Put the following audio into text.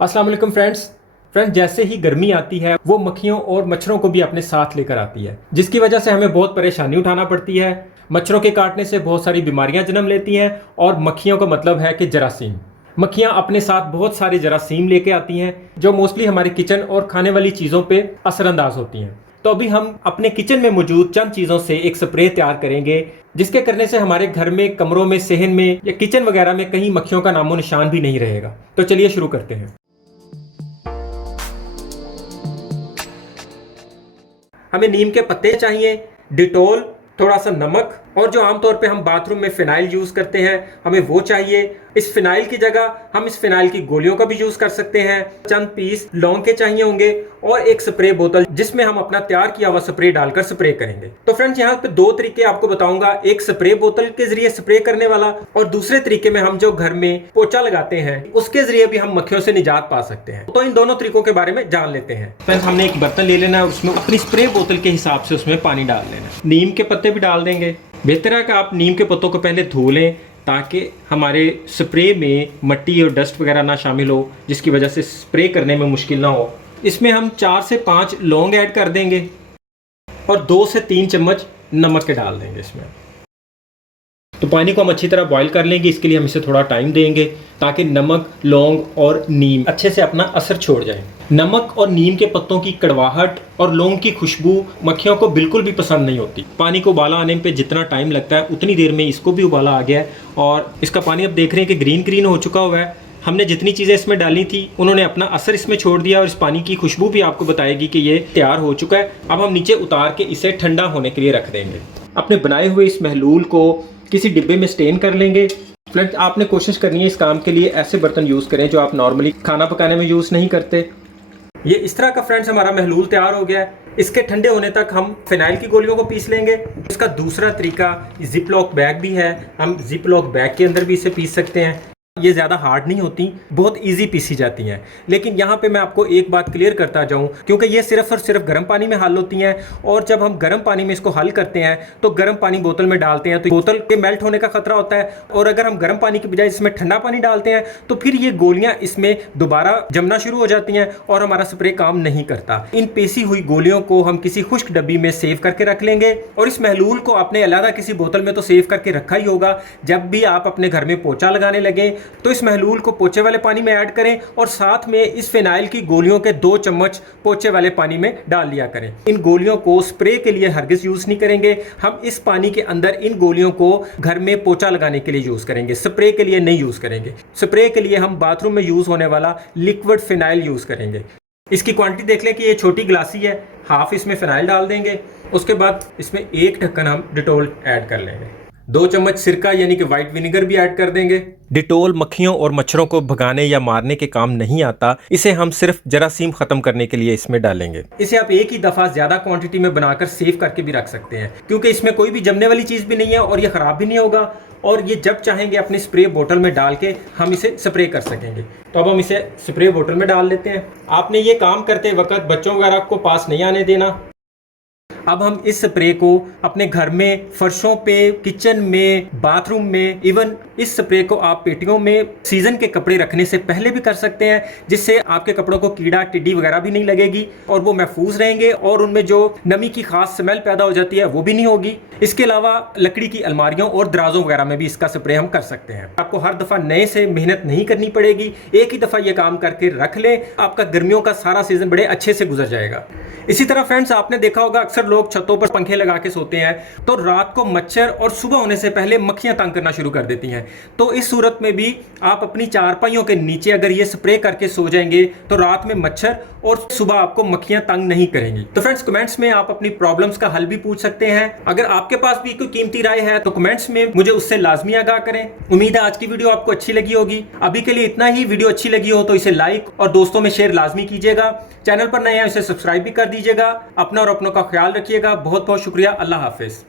अस्सलाम वालेकुम फ्रेंड्स, जैसे ही गर्मी आती है वो मक्खियों और मच्छरों को भी अपने साथ लेकर आती है, जिसकी वजह से हमें बहुत परेशानी उठाना पड़ती है। मच्छरों के काटने से बहुत सारी बीमारियां जन्म लेती हैं और मक्खियों का मतलब है कि जरासीम। मक्खियां अपने साथ बहुत सारे जरासीम लेके आती हैं जो मोस्टली हमारे किचन और खाने वाली चीज़ों पे असरअंदाज होती हैं। तो अभी हम अपने किचन में मौजूद चंद चीज़ों से एक स्प्रे तैयार करेंगे जिसके करने से हमारे घर में, कमरों में, सेहन में या किचन वगैरह में कहीं मक्खियों का नामो निशान भी नहीं रहेगा। तो चलिए शुरू करते हैं। हमें नीम के पत्ते चाहिए, डिटोल, थोड़ा सा नमक और जो आमतौर पे हम बाथरूम में फिनाइल यूज करते हैं हमें वो चाहिए। इस फिनाइल की जगह हम इस फिनाइल की गोलियों का भी यूज कर सकते हैं। चंद पीस लौंग के चाहिए होंगे और एक स्प्रे बोतल जिसमें हम अपना तैयार किया हुआ स्प्रे डालकर स्प्रे करेंगे। तो फ्रेंड्स, यहाँ पे दो तरीके आपको बताऊंगा, एक स्प्रे बोतल के जरिए स्प्रे करने वाला और दूसरे तरीके में हम जो घर में पोछा लगाते हैं उसके जरिए भी हम मक्खियों से निजात पा सकते हैं। तो इन दोनों तरीकों के बारे में जान लेते हैं। फ्रेंड्स, हमने एक बर्तन ले लेना है, उसमें अपनी स्प्रे बोतल के हिसाब से उसमें पानी डाल लेना है। नीम के पत्ते भी डाल देंगे। बेहतर है कि आप नीम के पत्तों को पहले धो लें ताकि हमारे स्प्रे में मिट्टी और डस्ट वगैरह ना शामिल हो, जिसकी वजह से स्प्रे करने में मुश्किल ना हो। इसमें हम 4 से 5 लौंग ऐड कर देंगे और 2 से 3 चम्मच नमक के डाल देंगे इसमें। तो पानी को हम अच्छी तरह बॉईल कर लेंगे। इसके लिए हम इसे थोड़ा टाइम देंगे ताकि नमक, लौंग और नीम अच्छे से अपना असर छोड़ जाए। नमक और नीम के पत्तों की कड़वाहट और लौंग की खुशबू मक्खियों को बिल्कुल भी पसंद नहीं होती। पानी को उबाला आने पे जितना टाइम लगता है उतनी देर में इसको भी उबाला आ गया है और इसका पानी अब देख रहे हैं कि ग्रीन ग्रीन हो चुका हुआ है। हमने जितनी चीज़ें इसमें डाली थी उन्होंने अपना असर इसमें छोड़ दिया और इस पानी की खुशबू भी आपको बताएगी कि ये तैयार हो चुका है। अब हम नीचे उतार के इसे ठंडा होने के लिए रख देंगे। अपने बनाए हुए इस महलूल को किसी डिब्बे में स्टेन कर लेंगे। फ्रेंड्स, आपने कोशिश करनी है इस काम के लिए ऐसे बर्तन यूज़ करें जो आप नॉर्मली खाना पकाने में यूज़ नहीं करते। ये इस तरह का फ्रेंड्स हमारा महलूल तैयार हो गया है। इसके ठंडे होने तक हम फिनाइल की गोलियों को पीस लेंगे। इसका दूसरा तरीका जिप लॉक बैग भी है, हम जिप लॉक बैग के अंदर भी इसे पीस सकते हैं। ये ज़्यादा हार्ड नहीं होती, बहुत इजी पीसी जाती हैं। लेकिन यहाँ पे मैं आपको एक बात क्लियर करता जाऊँ, क्योंकि ये सिर्फ और सिर्फ गर्म पानी में हल होती हैं और जब हम गर्म पानी में इसको हल करते हैं तो गर्म पानी बोतल में डालते हैं तो बोतल के मेल्ट होने का खतरा होता है। और अगर हम गर्म पानी की बजाय इसमें ठंडा पानी डालते हैं तो फिर ये गोलियाँ इसमें दोबारा जमना शुरू हो जाती हैं और हमारा स्प्रे काम नहीं करता। इन पेशी हुई गोलियों को हम किसी खुश्क डब्बी में सेव करके रख लेंगे और इस महलूल को आपने अलग किसी बोतल में तो सेव करके रखा ही होगा। जब भी आप अपने घर में पोछा लगाने लगे तो इस महलूल को पोछे वाले पानी में ऐड करें और साथ में इस फिनाइल की गोलियों के 2 चम्मच पोछे वाले पानी में डाल लिया करें। इन गोलियों को स्प्रे के लिए हरगिज यूज नहीं करेंगे। हम इस पानी के अंदर इन गोलियों को घर में पोछा लगाने के लिए यूज करेंगे, स्प्रे के लिए नहीं यूज करेंगे। स्प्रे के लिए हम बाथरूम में यूज होने वाला लिक्विड फिनाइल यूज करेंगे। इसकी क्वांटिटी देख लें कि ये छोटी गिलासी है, हाफ इसमें फिनाइल डाल देंगे। उसके बाद इसमें 1 ढक्कन हम डिटोल ऐड कर लेंगे। 2 चम्मच सिरका यानी कि व्हाइट विनेगर भी ऐड कर देंगे। डिटोल मक्खियों और मच्छरों को भगाने या मारने के काम नहीं आता, इसे हम सिर्फ जरासीम खत्म करने के लिए इसमें डालेंगे। इसे आप एक ही दफा ज्यादा क्वांटिटी में बनाकर सेव करके भी रख सकते हैं, क्योंकि इसमें कोई भी जमने वाली चीज भी नहीं है और ये खराब भी नहीं होगा और ये जब चाहेंगे अपनी स्प्रे बोतल में डाल के हम इसे स्प्रे कर सकेंगे। तो अब हम इसे स्प्रे बोतल में डाल लेते हैं। आपने ये काम करते वक्त बच्चों वगैरह को पास नहीं आने देना। अब हम इस स्प्रे को अपने घर में, फर्शों पे, किचन में, बाथरूम में, इवन इस स्प्रे को आप पेटियों में सीजन के कपड़े रखने से पहले भी कर सकते हैं, जिससे आपके कपड़ों को कीड़ा टिड्डी वगैरह भी नहीं लगेगी और वो महफूज रहेंगे और उनमें जो नमी की खास स्मेल पैदा हो जाती है वो भी नहीं होगी। इसके अलावा लकड़ी की अलमारियों और दराजों वगैरह में भी इसका स्प्रे हम कर सकते हैं। आपको हर दफा नए से मेहनत नहीं करनी पड़ेगी, एक ही दफा ये काम करके रख लें, आपका गर्मियों का सारा सीजन बड़े अच्छे से गुजर जाएगा। इसी तरह फ्रेंड्स, आपने देखा होगा अक्सर लोग छतों पर पंखे लगा के सोते हैं तो रात को मच्छर और सुबह होने से पहले मक्खियां तंग करना शुरू कर देती हैं। तो इस सूरत में भी आप अपनी चारपाइयों के नीचे अगर ये स्प्रे करके सो जाएंगे तो रात में मच्छर और सुबह आपको मक्खियां तंग नहीं करेंगी। तो फ्रेंड्स, कमेंट्स में आप अपनी प्रॉब्लम्स का हल भी पूछ सकते हैं। अगर आपके पास भी कोई कीमती राय है तो कमेंट्स में मुझे उससे लाजमी आगाह करें। उम्मीद है आज की वीडियो आपको अच्छी लगी होगी। अभी के लिए इतना ही। वीडियो अच्छी लगी हो तो इसे लाइक और दोस्तों में शेयर लाजमी कीजिएगा। चैनल पर नए हैं इसे सब्सक्राइब भी कर दीजिएगा। अपना और अपनों का ख्याल रखिएगा। बहुत बहुत शुक्रिया। अल्लाह हाफिज।